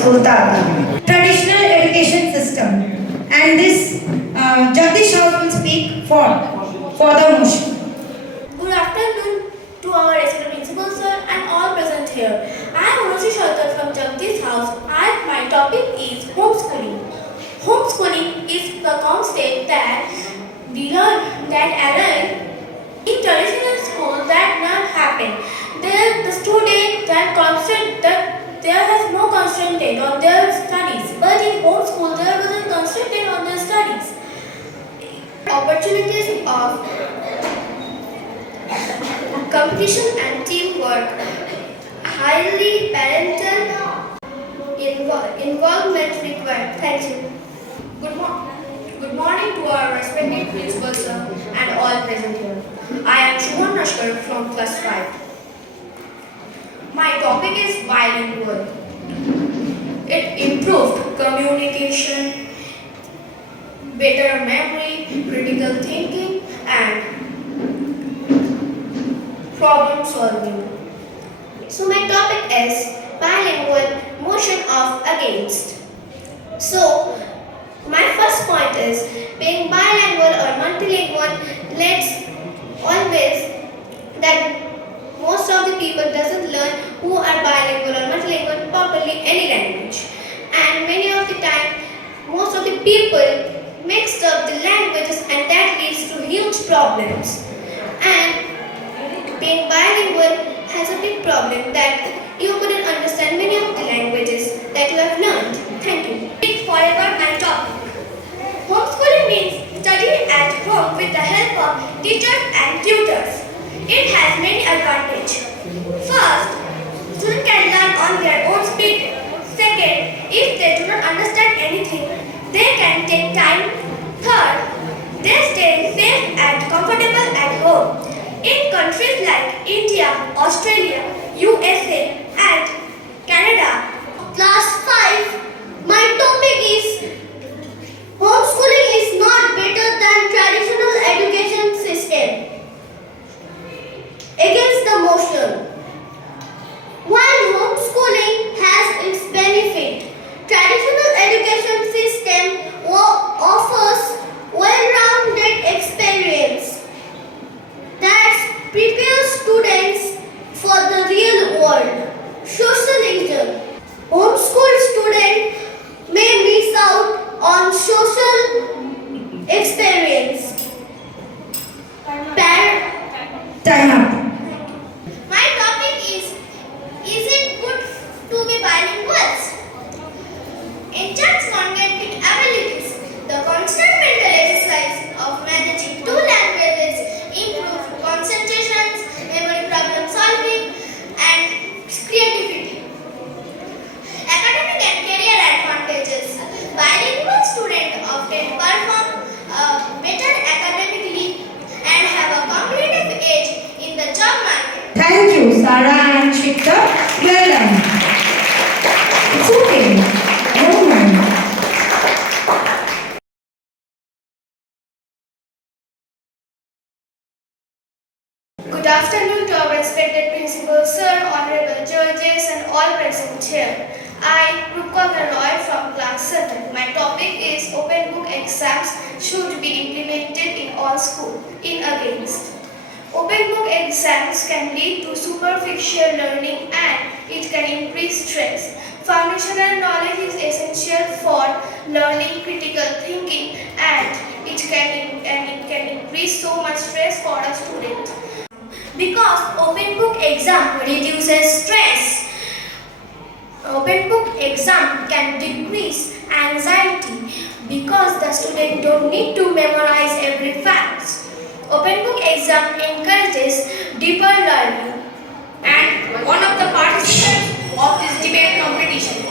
School, Tagore. Traditional education system. And this Jagadish House will speak for the motion. Good afternoon to our respected principal sir and all present here. I am Roshi Sharkar from Jagadish House and my topic is homeschooling. Homeschooling is the concept that we learn that arrive in traditional school that not happen. There the student there has no constraint on their studies, but in homeschool there was a constraint on their studies. Opportunities of competition and teamwork, highly parental involvement required. Thank you. Good morning to our respected principal sir and all present here. I am Shubham Nashkar from class 5. My topic is bilingual. It improved communication, better memory, critical thinking, and problem solving. So my topic is bilingual motion of against. So my first point is being bilingual or multilingual. Let's always that most of the people doesn't learn who are bilingual or multilingual properly any language, and many of the time most of the people mixed up the languages and that leads to huge problems. And being bilingual has a big problem that you couldn't understand many of the languages that you have learned. Thank you. Forever my topic. Homeschooling means studying at home with the help of teachers and tutors. It has many advantages. First, students can learn on their own speed. Second, if they do not understand anything, they can take time. Third, they stay safe and comfortable at home. In countries like India, Australia, USA and Canada. Class 5, my topic is homeschooling is not better than traditional education system. Against the motion. While homeschooling has its benefit, traditional education system offers well-rounded experience that prepares students for the real world. Socialism. Homeschool students may miss out on social experience. Time up. My topic is it good to be bilingual? Enhance cognitive abilities. The constant mental exercise of managing two languages improves concentration, memory, problem solving, and creativity. Academic and career advantages. Bilingual students often perform better academically and have a competitive edge in the job market. Thank you, Sarah and Shikta. Well done. It's okay. No mind. Good afternoon to our respected principal sir, honorable judges and all present here. I, Rupka Roy from class 7. My topic is open book exams should be implemented in all schools. In against. Open book exams can lead to superficial learning and it can increase stress. Foundational knowledge is essential for learning critical thinking and it can increase so much stress for a student. Because open book exam reduces stress. Open book exam can decrease anxiety because the student don't need to memorize every fact. Open book exam encourages deeper learning. And one of the participants of this debate competition.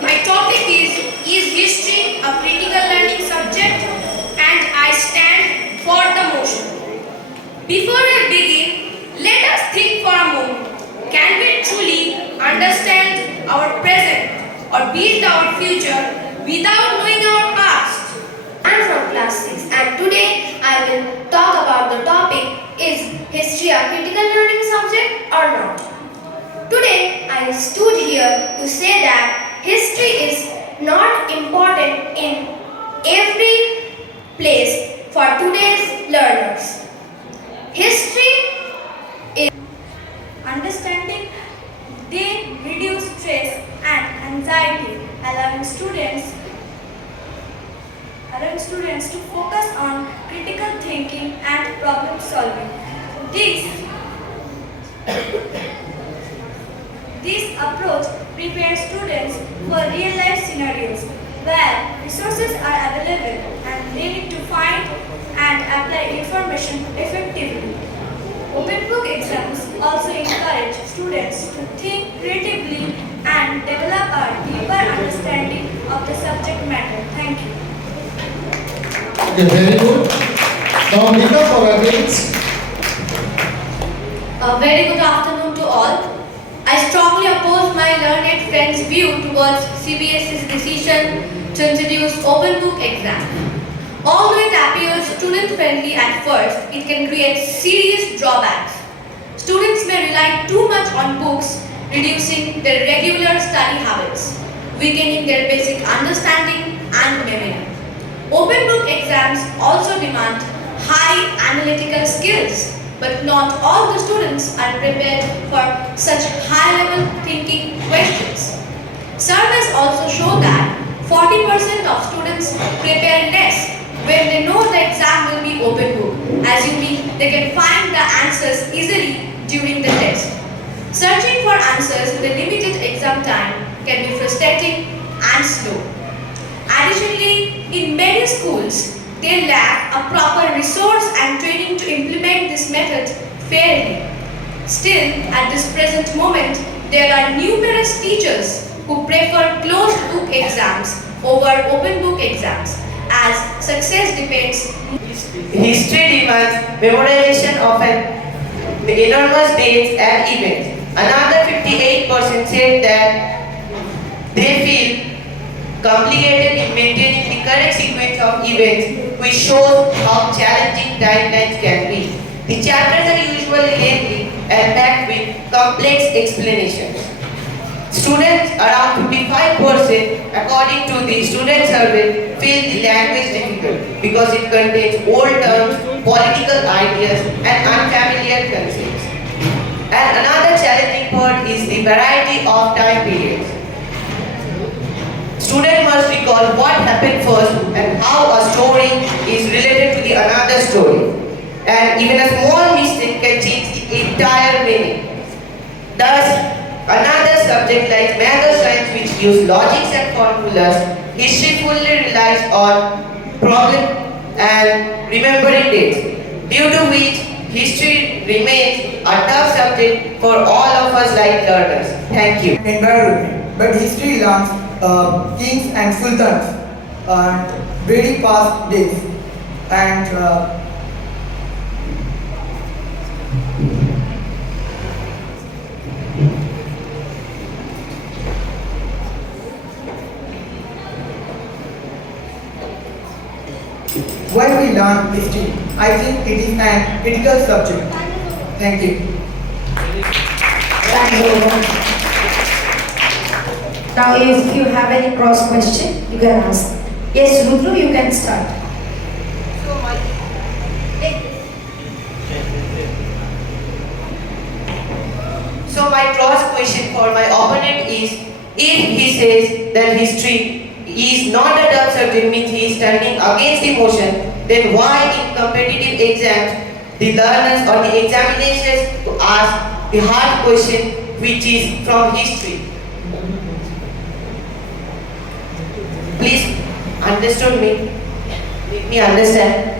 My topic is history a critical learning subject, and I stand for the motion. Before we begin, let us think for a moment. Can we truly understand our present or build our future without knowing our past? I am from class 6 and today I will talk about the topic is history a critical learning subject or not. Today I stood here to say that history is not important in every place for today's learners. History is Understanding, they reduce stress and anxiety, allowing students to focus on critical thinking and problem solving. This approach prepares students for real life scenarios where resources are available and they need to find and apply information effectively. Open book exams also encourage students to think creatively and develop a deeper understanding of the subject matter. Thank you. Okay, very good. Now, Mika for against. A very good afternoon to all. I strongly oppose my learned friend's view towards CBSE's decision to introduce open book exam. Although it appears student-friendly at first, it can create serious drawbacks. Students may rely too much on books, reducing their regular study habits, weakening their basic understanding and memory. Open book exams also demand high analytical skills, but not all the students are prepared for such high-level thinking questions. Surveys also show that 40% of students prepare less when they know the exam will be open book, assuming they can find the answers easily during the test. Searching for answers in the limited exam time can be frustrating and slow. Additionally, in many schools, they lack a proper resource and training to implement this method fairly. Still, at this present moment, there are numerous teachers who prefer closed book exams over open book exams, as success depends. History demands memorization of an enormous dates and events. Another 58% said that they feel complicated in maintaining the correct sequence of events, which shows how challenging timelines can be. The chapters are usually lengthy and packed with complex explanations. Students, around 55%, according to the student survey, feel the language difficult because it contains old terms, political ideas, and unfamiliar concepts. And another challenging part is the variety of time periods. Student must recall what happened first and how a story is related to the another story. And even a small mistake can change the entire meaning. Thus, another subject like math or science, which use logics and formulas, history fully relies on problem and remembering dates, due to which history remains a tough subject for all of us like learners. Thank you. Environment, but history learns kings and sultans and very past days and why we learn history? I think it is an critical subject. Thank you. Thank you. Now, if you have any cross question, you can ask. Yes, Rudru, you can start. So my cross question for my opponent is, if he says that history is not a tough subject, means he is turning against the motion, then why in competitive exams the learners or the examinations to ask the hard question which is from history? Please understood me. Let me understand.